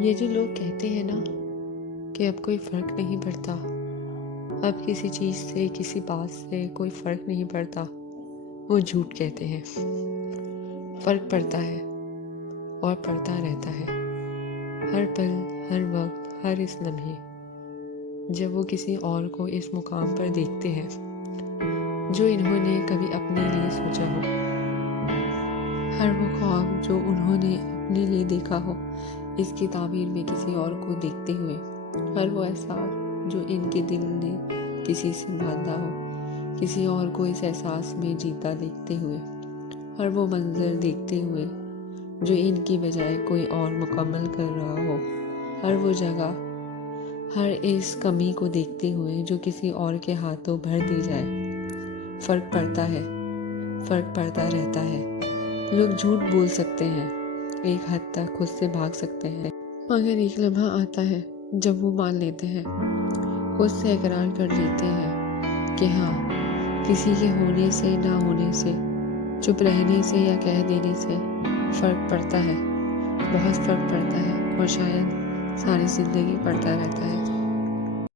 یہ جو لوگ کہتے ہیں نا کہ اب کوئی فرق نہیں پڑتا، اب کسی چیز سے کسی بات سے کوئی فرق نہیں پڑتا، وہ جھوٹ کہتے ہیں۔ فرق پڑتا ہے اور پڑتا رہتا ہے، ہر پل، ہر وقت، ہر اس لمحے۔ جب وہ کسی اور کو اس مقام پر دیکھتے ہیں جو انہوں نے کبھی اپنے لیے سوچا ہو، ہر وہ خواب جو انہوں نے اپنے لیے دیکھا ہو اس کی تعبیر میں کسی اور کو دیکھتے ہوئے، ہر وہ احساس جو ان کے دل نے کسی سے باندھا ہو، کسی اور کو اس احساس میں جیتا دیکھتے ہوئے، ہر وہ منظر دیکھتے ہوئے جو ان کی بجائے کوئی اور مکمل کر رہا ہو، ہر وہ جگہ، ہر اس کمی کو دیکھتے ہوئے جو کسی اور کے ہاتھوں بھر دی جائے۔ فرق پڑتا ہے، فرق پڑتا رہتا ہے۔ لوگ جھوٹ بول سکتے ہیں، ایک حد تک خود سے بھاگ سکتے ہیں، مگر ایک لمحہ آتا ہے جب وہ مان لیتے ہیں، خود سے اقرار کر لیتے ہیں کہ ہاں، کسی کے ہونے سے نہ ہونے سے، چپ رہنے سے یا کہہ دینے سے فرق پڑتا ہے، بہت فرق پڑتا ہے، اور شاید ساری زندگی پڑتا رہتا ہے۔